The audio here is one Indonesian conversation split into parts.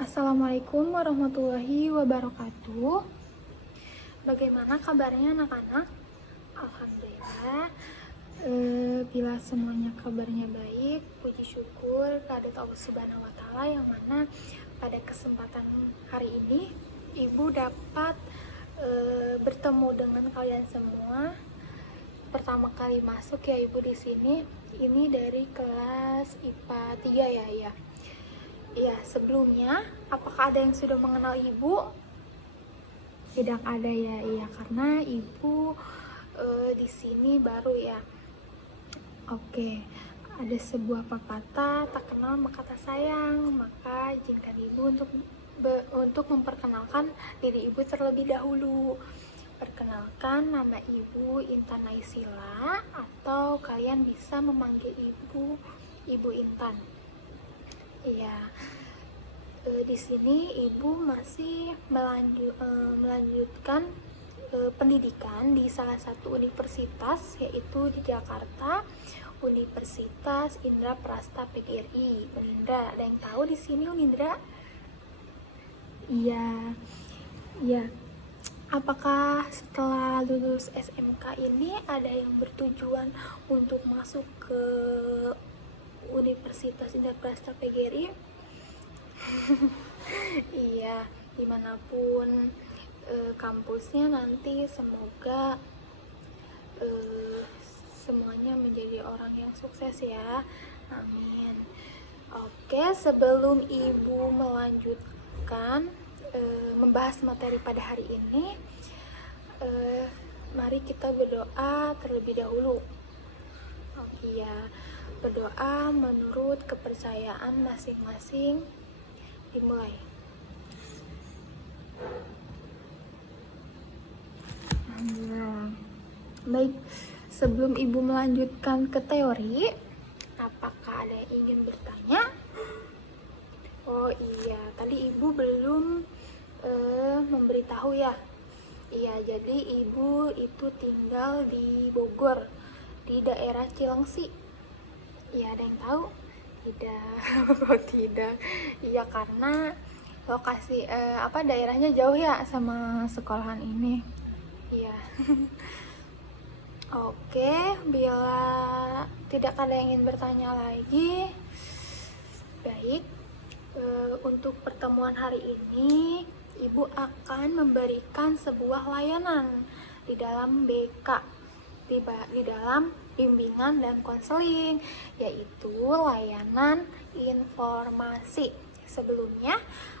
Assalamualaikum warahmatullahi wabarakatuh. Bagaimana kabarnya anak-anak? Alhamdulillah. Bila semuanya kabarnya baik, puji syukur kehadirat Allah Subhanahu wa Ta'ala, yang mana pada kesempatan hari ini Ibu dapat bertemu dengan kalian semua. Pertama kali masuk ya Ibu di sini. Ini dari kelas IPA 3 ya. Ya, sebelumnya apakah ada yang sudah mengenal Ibu? Tidak ada ya, iya, karena Ibu di sini baru ya. Oke, ada sebuah pepatah, tak kenal maka tak sayang. Maka izinkan Ibu untuk memperkenalkan diri Ibu terlebih dahulu. Perkenalkan, nama Ibu Intan Naysila, atau kalian bisa memanggil Ibu Intan. Iya, di sini Ibu masih melanjutkan pendidikan di salah satu universitas, yaitu di Jakarta, Universitas Indra Prasta PGRI. Unindra, ada yang tahu di sini Unindra? Iya, iya. Apakah setelah lulus SMK ini ada yang bertujuan untuk masuk ke Universitas Indra Prasta PGRI? Iya, dimanapun kampusnya nanti, semoga semuanya menjadi orang yang sukses ya, amin. Oke, sebelum Ibu melanjutkan membahas materi pada hari ini, mari kita berdoa terlebih dahulu. Iya, berdoa menurut kepercayaan masing-masing. Dimulai. Baik, sebelum Ibu melanjutkan ke teori, apakah ada yang ingin bertanya? Oh iya, tadi Ibu belum memberitahu ya. Iya, jadi Ibu itu tinggal di Bogor, di daerah Cilengsi. Iya, ada yang tahu? Tidak. Kok tidak? Iya, karena lokasi daerahnya jauh ya sama sekolahan ini. Iya. Oke, bila tidak ada yang ingin bertanya lagi, baik, untuk pertemuan hari ini Ibu akan memberikan sebuah layanan di dalam BK, di dalam bimbingan dan konseling, yaitu layanan informasi. Sebelumnya,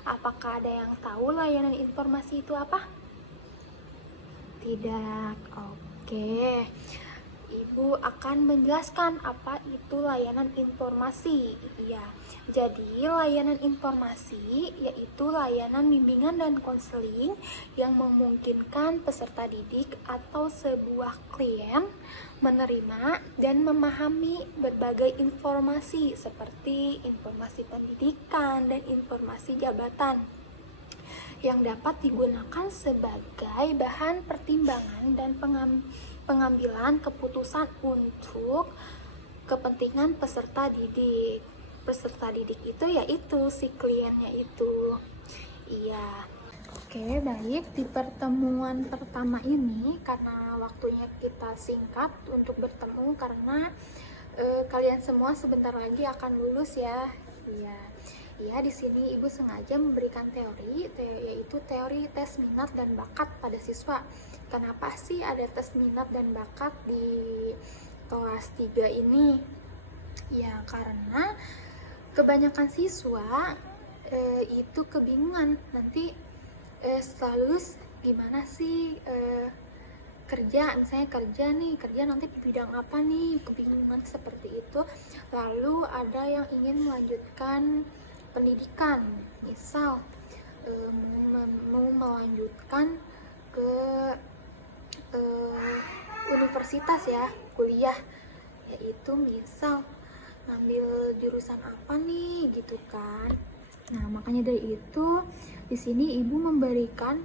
apakah ada yang tahu layanan informasi itu apa? Tidak. Oke, Ibu akan menjelaskan apa itu layanan informasi. Iya, jadi layanan informasi yaitu layanan bimbingan dan konseling yang memungkinkan peserta didik atau sebuah klien menerima dan memahami berbagai informasi seperti informasi pendidikan dan informasi jabatan, yang dapat digunakan sebagai bahan pertimbangan dan pengambilan keputusan untuk kepentingan peserta didik. Peserta didik itu yaitu si kliennya itu. Iya. Oke, baik, di pertemuan pertama ini, karena waktunya kita singkat untuk bertemu, karena kalian semua sebentar lagi akan lulus ya. Iya. Ya, di sini Ibu sengaja memberikan teori, yaitu teori tes minat dan bakat pada siswa. Kenapa sih ada tes minat dan bakat di kelas 3 ini? Ya, karena kebanyakan siswa itu kebingungan nanti setelah lulus gimana sih kerja, misalnya kerja nanti di bidang apa nih, kebingungan seperti itu. Lalu ada yang ingin melanjutkan pendidikan, misal mau melanjutkan ke universitas ya, kuliah, yaitu misal ngambil jurusan apa nih gitu kan. Nah, makanya dari itu di sini Ibu memberikan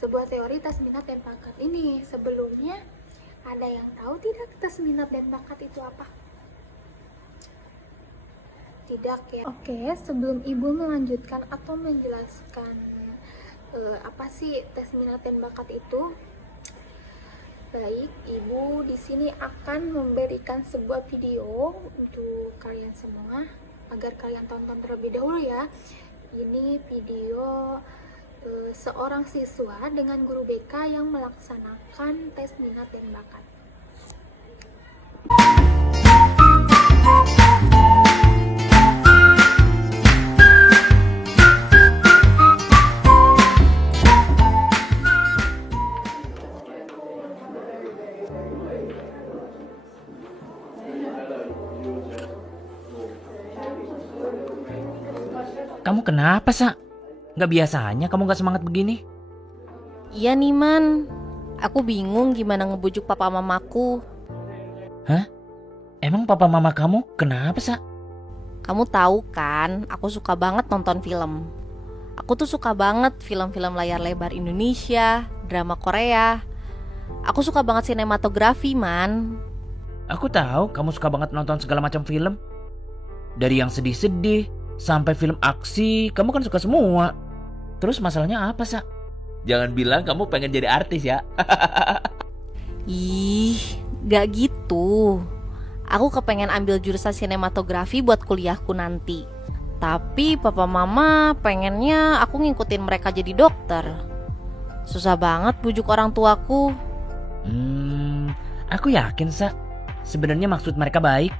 sebuah teori tes minat dan bakat ini. Sebelumnya ada yang tahu tidak tes minat dan bakat itu apa? tidak ya. Oke, sebelum Ibu melanjutkan atau menjelaskan apa sih tes minat dan bakat itu, baik, Ibu di sini akan memberikan sebuah video untuk kalian semua agar kalian tonton terlebih dahulu ya. Ini video seorang siswa dengan guru BK yang melaksanakan tes minat dan bakat. Kamu kenapa, Sa? Nggak biasanya kamu nggak semangat begini. Iya nih Man, aku bingung gimana ngebujuk papa mamaku. Hah? Emang papa mama kamu kenapa, Sa? Kamu tahu kan, aku suka banget nonton film. Aku tuh suka banget film-film layar lebar Indonesia, drama Korea. Aku suka banget sinematografi, Man. Aku tahu kamu suka banget nonton segala macam film. Dari yang sedih-sedih sampai film aksi, kamu kan suka semua. Terus masalahnya apa, Sa? Jangan bilang kamu pengen jadi artis ya. Ih, gak gitu. Aku kepengen ambil jurusan sinematografi buat kuliahku nanti. Tapi papa mama pengennya aku ngikutin mereka jadi dokter. Susah banget bujuk orang tuaku. Aku yakin, Sa. Sebenarnya maksud mereka baik.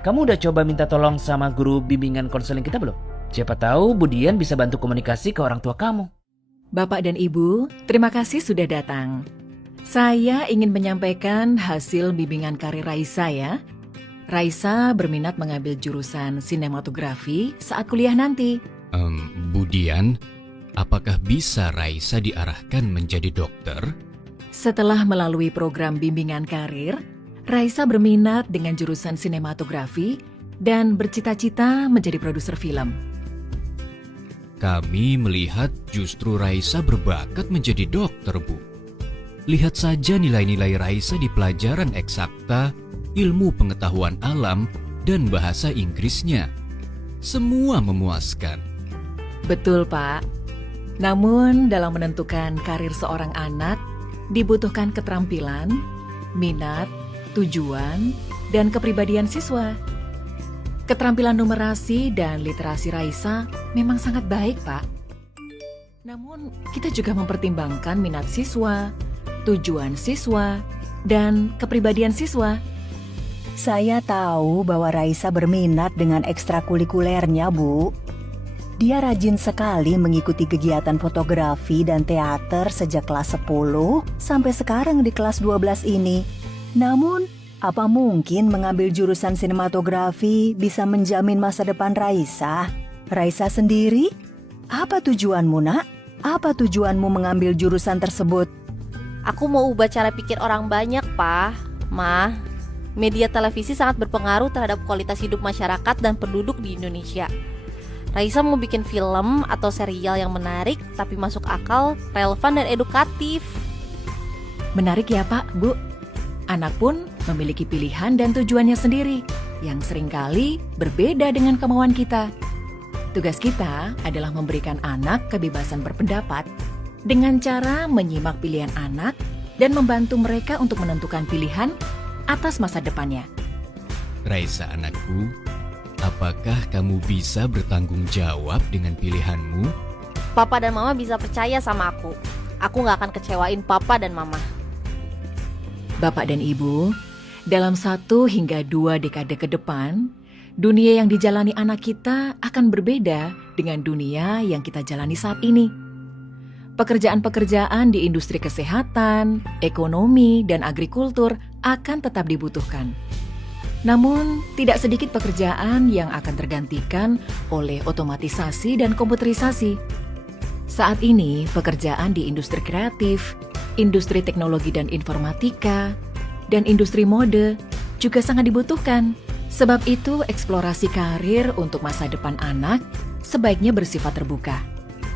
Kamu udah coba minta tolong sama guru bimbingan konseling kita belum? Siapa tahu Budian bisa bantu komunikasi ke orang tua kamu. Bapak dan Ibu, terima kasih sudah datang. Saya ingin menyampaikan hasil bimbingan karir Raisa ya. Raisa berminat mengambil jurusan sinematografi saat kuliah nanti. Budian, apakah bisa Raisa diarahkan menjadi dokter? Setelah melalui program bimbingan karir, Raisa berminat dengan jurusan sinematografi dan bercita-cita menjadi produser film. Kami melihat justru Raisa berbakat menjadi dokter, Bu. Lihat saja nilai-nilai Raisa di pelajaran eksakta, ilmu pengetahuan alam, dan bahasa Inggrisnya. Semua memuaskan. Betul, Pak. Namun, dalam menentukan karir seorang anak, dibutuhkan keterampilan, minat, tujuan, dan kepribadian siswa. Keterampilan numerasi dan literasi Raisa memang sangat baik, Pak. Namun, kita juga mempertimbangkan minat siswa, tujuan siswa, dan kepribadian siswa. Saya tahu bahwa Raisa berminat dengan ekstrakurikulernya, Bu. Dia rajin sekali mengikuti kegiatan fotografi dan teater sejak kelas 10 sampai sekarang di kelas 12 ini. Namun, apa mungkin mengambil jurusan sinematografi bisa menjamin masa depan Raisa? Raisa sendiri? Apa tujuanmu, Nak? Apa tujuanmu mengambil jurusan tersebut? Aku mau ubah cara pikir orang banyak, Pa, Ma. Media televisi sangat berpengaruh terhadap kualitas hidup masyarakat dan penduduk di Indonesia. Raisa mau bikin film atau serial yang menarik tapi masuk akal, relevan, dan edukatif. Menarik ya, Pak, Bu. Anak pun memiliki pilihan dan tujuannya sendiri yang seringkali berbeda dengan kemauan kita. Tugas kita adalah memberikan anak kebebasan berpendapat dengan cara menyimak pilihan anak dan membantu mereka untuk menentukan pilihan atas masa depannya. Raisa anakku, apakah kamu bisa bertanggung jawab dengan pilihanmu? Papa dan Mama bisa percaya sama aku. Aku gak akan kecewain Papa dan Mama. Bapak dan Ibu, dalam 1 hingga 2 dekade ke depan, dunia yang dijalani anak kita akan berbeda dengan dunia yang kita jalani saat ini. Pekerjaan-pekerjaan di industri kesehatan, ekonomi, dan agrikultur akan tetap dibutuhkan. Namun, tidak sedikit pekerjaan yang akan tergantikan oleh otomatisasi dan komputerisasi. Saat ini, pekerjaan di industri kreatif, industri teknologi dan informatika, dan industri mode juga sangat dibutuhkan. Sebab itu, eksplorasi karir untuk masa depan anak sebaiknya bersifat terbuka.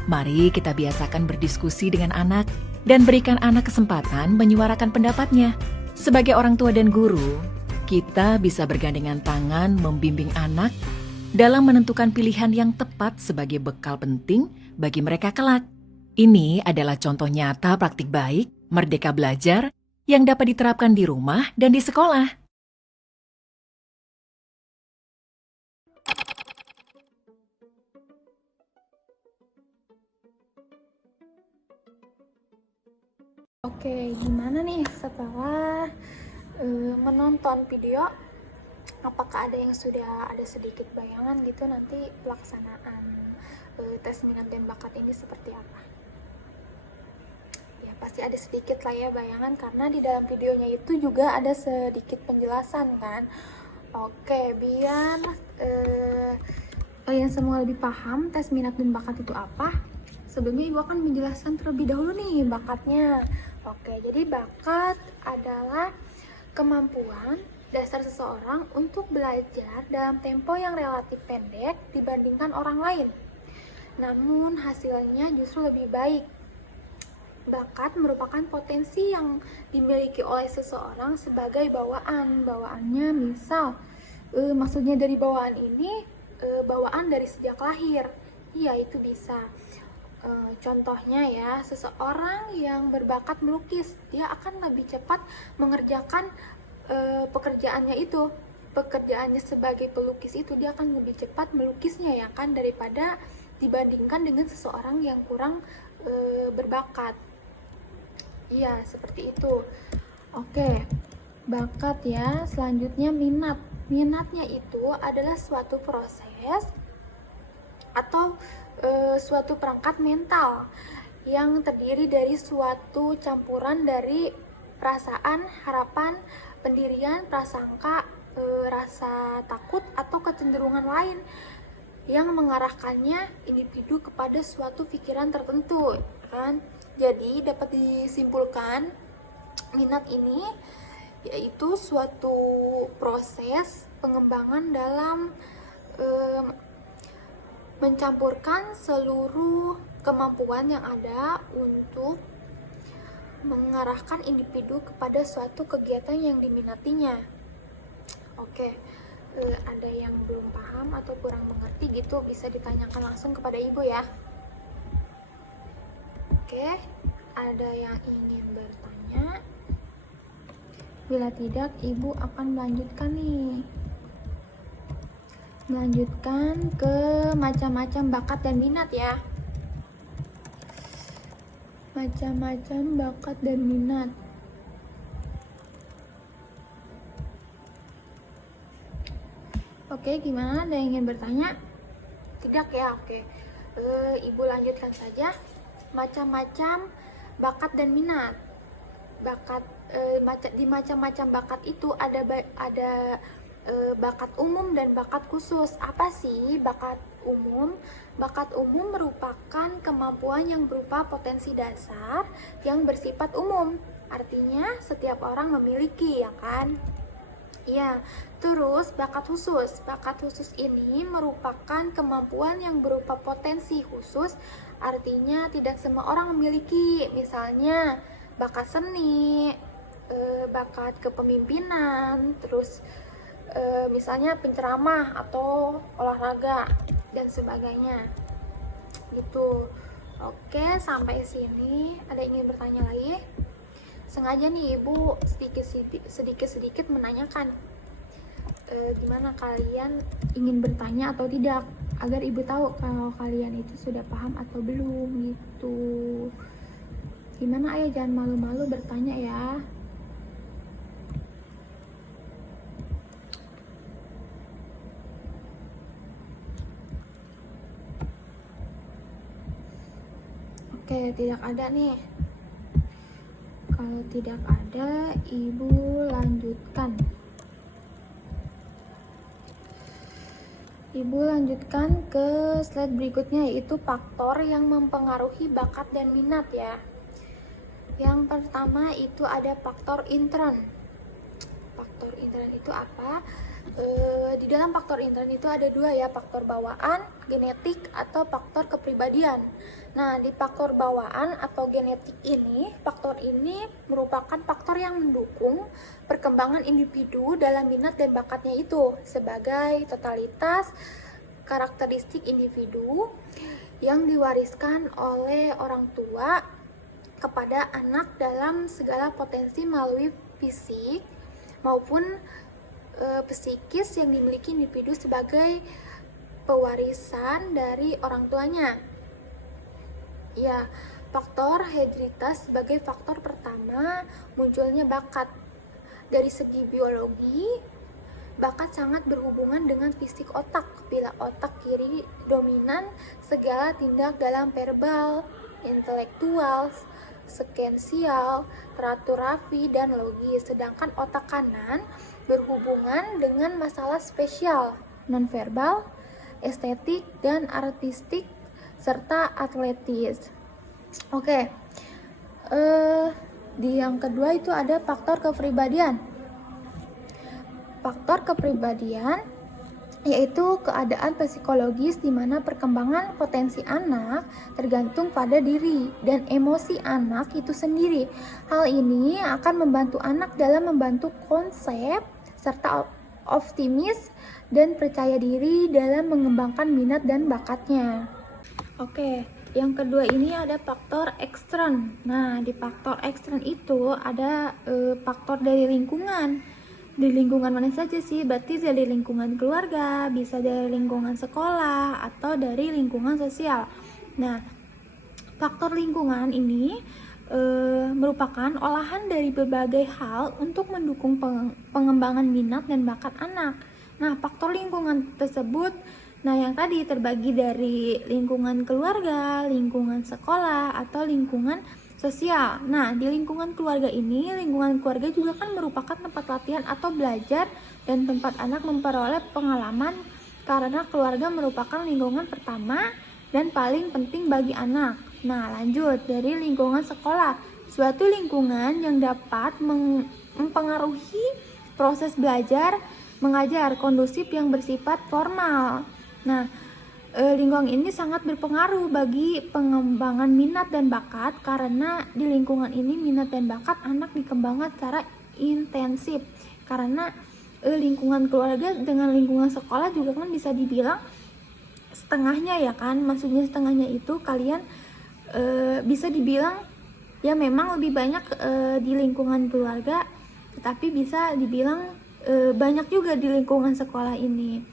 Mari kita biasakan berdiskusi dengan anak dan berikan anak kesempatan menyuarakan pendapatnya. Sebagai orang tua dan guru, kita bisa bergandengan tangan membimbing anak dalam menentukan pilihan yang tepat sebagai bekal penting bagi mereka kelak. Ini adalah contoh nyata praktik baik, merdeka belajar, yang dapat diterapkan di rumah dan di sekolah. Oke, gimana nih setelah menonton video? Apakah ada yang sudah ada sedikit bayangan gitu nanti pelaksanaan tes minat dan bakat ini seperti apa? Ya pasti ada sedikit lah ya bayangan, karena di dalam videonya itu juga ada sedikit penjelasan kan. Oke, biar kalian semua lebih paham tes minat dan bakat itu apa, sebelumnya ibu akan menjelaskan terlebih dahulu nih bakatnya. Oke, jadi bakat adalah kemampuan dasar seseorang untuk belajar dalam tempo yang relatif pendek dibandingkan orang lain, namun hasilnya justru lebih baik. Bakat merupakan potensi yang dimiliki oleh seseorang sebagai bawaan. Bawaannya misal, maksudnya dari bawaan ini, bawaan dari sejak lahir. Iya, itu bisa. Contohnya ya, seseorang yang berbakat melukis, dia akan lebih cepat mengerjakan pekerjaannya itu. Pekerjaannya sebagai pelukis itu dia akan lebih cepat melukisnya ya kan, daripada dibandingkan dengan seseorang yang kurang berbakat. Iya, seperti itu. Oke, bakat ya. Selanjutnya minat. Minatnya itu adalah suatu proses atau suatu perangkat mental yang terdiri dari suatu campuran dari perasaan, harapan, pendirian, prasangka, rasa takut atau kecenderungan lain yang mengarahkannya individu kepada suatu pikiran tertentu kan. Jadi dapat disimpulkan minat ini yaitu suatu proses pengembangan dalam mencampurkan seluruh kemampuan yang ada untuk mengarahkan individu kepada suatu kegiatan yang diminatinya. Oke, ada yang belum paham atau kurang mengerti gitu bisa ditanyakan langsung kepada ibu ya. Oke, ada yang ingin bertanya? Bila tidak, ibu akan melanjutkan nih. Melanjutkan ke macam-macam bakat dan minat ya. Macam-macam bakat dan minat. Oke, gimana? Ada yang ingin bertanya? Tidak ya? Oke. Ibu lanjutkan saja. Macam-macam bakat dan minat. Bakat di macam-macam bakat itu ada bakat umum dan bakat khusus. Apa sih bakat umum? Bakat umum merupakan kemampuan yang berupa potensi dasar yang bersifat umum. Artinya setiap orang memiliki, ya kan? Ya, terus bakat khusus. Bakat khusus ini merupakan kemampuan yang berupa potensi khusus, artinya tidak semua orang memiliki. Misalnya bakat seni, bakat kepemimpinan, terus misalnya penceramah atau olahraga dan sebagainya. Gitu. Oke, sampai sini ada yang ingin bertanya lagi? Sengaja nih ibu sedikit menanyakan gimana kalian ingin bertanya atau tidak, agar ibu tahu kalau kalian itu sudah paham atau belum gitu. Gimana, ayo jangan malu-malu bertanya ya. Oke, tidak ada nih. Kalau tidak ada, ibu lanjutkan. Ibu lanjutkan ke slide berikutnya, yaitu faktor yang mempengaruhi bakat dan minat ya. Yang pertama itu ada faktor intern. Faktor intern itu apa? Di dalam faktor intern itu ada dua ya, faktor bawaan, genetik, atau faktor kepribadian. Nah, di faktor bawaan atau genetik ini, faktor ini merupakan faktor yang mendukung perkembangan individu dalam minat dan bakatnya itu sebagai totalitas karakteristik individu yang diwariskan oleh orang tua kepada anak dalam segala potensi melalui fisik maupun psikis yang dimiliki individu sebagai pewarisan dari orang tuanya. Ya, faktor hereditaritas sebagai faktor pertama munculnya bakat. Dari segi biologi, bakat sangat berhubungan dengan fisik otak. Bila otak kiri dominan, segala tindak dalam verbal, intelektual, sekensial, teratur rapi, dan logis. Sedangkan otak kanan berhubungan dengan masalah spesial, nonverbal, estetik, dan artistik, serta atletis. Oke, di yang kedua itu ada faktor kepribadian. Faktor kepribadian yaitu keadaan psikologis di mana perkembangan potensi anak tergantung pada diri dan emosi anak itu sendiri. Hal ini akan membantu anak dalam membantu konsep serta optimis dan percaya diri dalam mengembangkan minat dan bakatnya. Oke, yang kedua ini ada faktor ekstern. Nah, di faktor ekstern itu ada faktor dari lingkungan. Di lingkungan mana saja sih? Berarti dari lingkungan keluarga, bisa dari lingkungan sekolah, atau dari lingkungan sosial. Nah, faktor lingkungan ini merupakan olahan dari berbagai hal untuk mendukung pengembangan minat dan bakat anak. Nah, faktor lingkungan tersebut, yang tadi terbagi dari lingkungan keluarga, lingkungan sekolah, atau lingkungan sosial. Nah, di lingkungan keluarga ini, lingkungan keluarga juga kan merupakan tempat latihan atau belajar dan tempat anak memperoleh pengalaman karena keluarga merupakan lingkungan pertama dan paling penting bagi anak. Nah, lanjut dari lingkungan sekolah, suatu lingkungan yang dapat mempengaruhi proses belajar mengajar kondusif yang bersifat formal. Nah, lingkungan ini sangat berpengaruh bagi pengembangan minat dan bakat karena di lingkungan ini minat dan bakat anak dikembangkan secara intensif. Karena lingkungan keluarga dengan lingkungan sekolah juga kan bisa dibilang setengahnya ya kan. Maksudnya setengahnya itu kalian bisa dibilang ya memang lebih banyak di lingkungan keluarga, tetapi bisa dibilang banyak juga di lingkungan sekolah ini.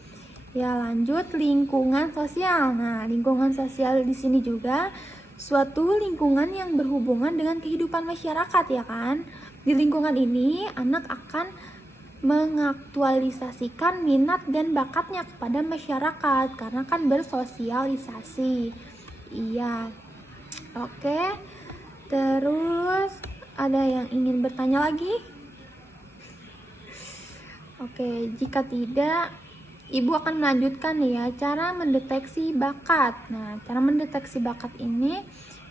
Ya, lanjut lingkungan sosial. Nah, lingkungan sosial di sini juga suatu lingkungan yang berhubungan dengan kehidupan masyarakat ya kan. Di lingkungan ini anak akan mengaktualisasikan minat dan bakatnya kepada masyarakat karena kan bersosialisasi. Iya. Oke. Terus ada yang ingin bertanya lagi? Oke, jika tidak, Ibu akan melanjutkan ya cara mendeteksi bakat. Nah, cara mendeteksi bakat ini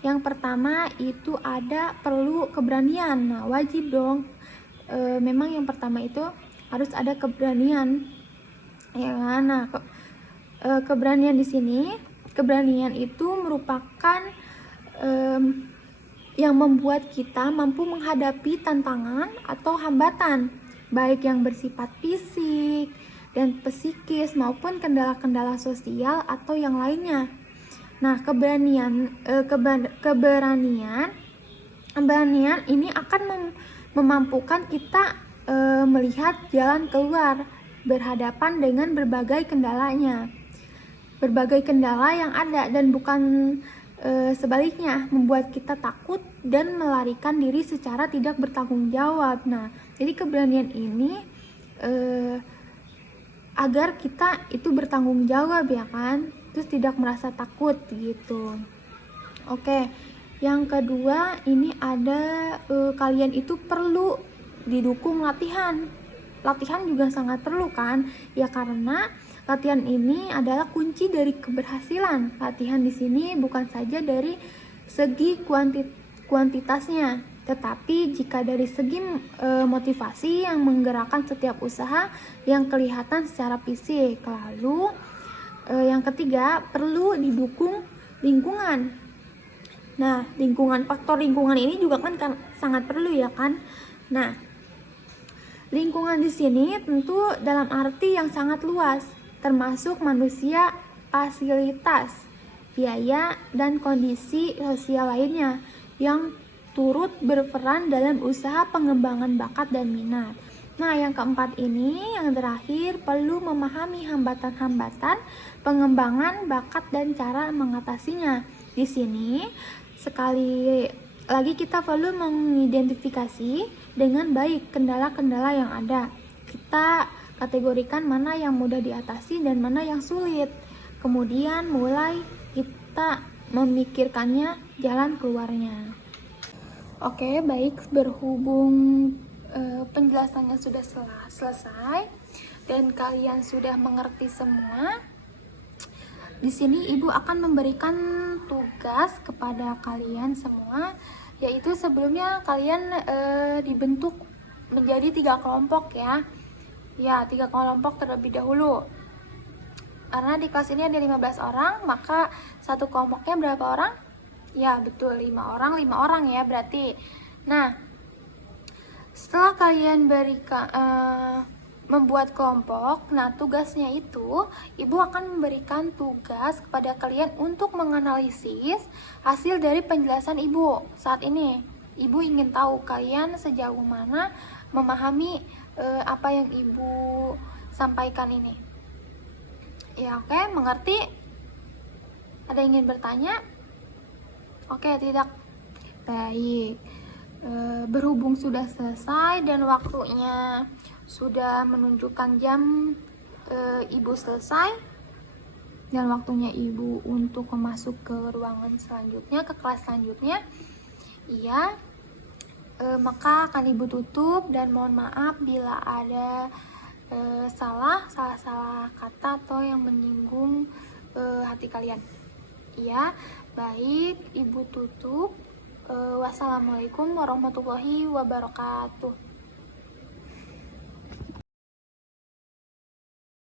yang pertama itu ada perlu keberanian. Nah, wajib dong. Memang yang pertama itu harus ada keberanian. Ya kan? Nah, keberanian di sini, keberanian itu merupakan yang membuat kita mampu menghadapi tantangan atau hambatan, baik yang bersifat fisik dan psikis maupun kendala-kendala sosial atau yang lainnya. Nah, keberanian ini akan memampukan kita melihat jalan keluar berhadapan dengan berbagai kendalanya. Berbagai kendala yang ada dan bukan sebaliknya membuat kita takut dan melarikan diri secara tidak bertanggung jawab. Nah, jadi keberanian ini agar kita itu bertanggung jawab ya kan, terus tidak merasa takut gitu. Oke, yang kedua ini ada kalian itu perlu didukung latihan. Latihan juga sangat perlu kan, ya karena latihan ini adalah kunci dari keberhasilan. Latihan di sini bukan saja dari segi kuantitasnya, tetapi jika dari segi motivasi yang menggerakkan setiap usaha yang kelihatan secara fisik. Lalu yang ketiga perlu didukung lingkungan. Nah, faktor lingkungan ini juga kan sangat perlu ya kan. Nah, lingkungan di sini tentu dalam arti yang sangat luas, termasuk manusia fasilitas, biaya, dan kondisi sosial lainnya yang turut berperan dalam usaha pengembangan bakat dan minat. Nah, yang keempat ini, yang terakhir, perlu memahami hambatan-hambatan pengembangan bakat dan cara mengatasinya. Di sini, sekali lagi kita perlu mengidentifikasi dengan baik kendala-kendala yang ada. Kita kategorikan mana yang mudah diatasi dan mana yang sulit. Kemudian mulai kita memikirkannya jalan keluarnya. Oke, baik, berhubung penjelasannya sudah selesai dan kalian sudah mengerti semua. Di sini Ibu akan memberikan tugas kepada kalian semua, yaitu sebelumnya kalian dibentuk menjadi 3 kelompok ya. Ya, 3 kelompok terlebih dahulu. Karena di kelas ini ada 15 orang, maka satu kelompoknya berapa orang? Ya, betul, 5 orang ya berarti. Nah, setelah kalian membuat kelompok, nah tugasnya itu Ibu akan memberikan tugas kepada kalian untuk menganalisis hasil dari penjelasan Ibu saat ini. Ibu ingin tahu kalian sejauh mana memahami apa yang Ibu sampaikan ini. Ya, oke, mengerti? Ada yang ingin bertanya? Oke, tidak. Baik. Berhubung sudah selesai dan waktunya sudah menunjukkan jam Ibu selesai dan waktunya Ibu untuk masuk ke ruangan selanjutnya, ke kelas selanjutnya, iya, maka akan Ibu tutup dan mohon maaf bila ada salah kata atau yang menyinggung hati kalian. Iya, baik, Ibu tutup. Wassalamualaikum warahmatullahi wabarakatuh.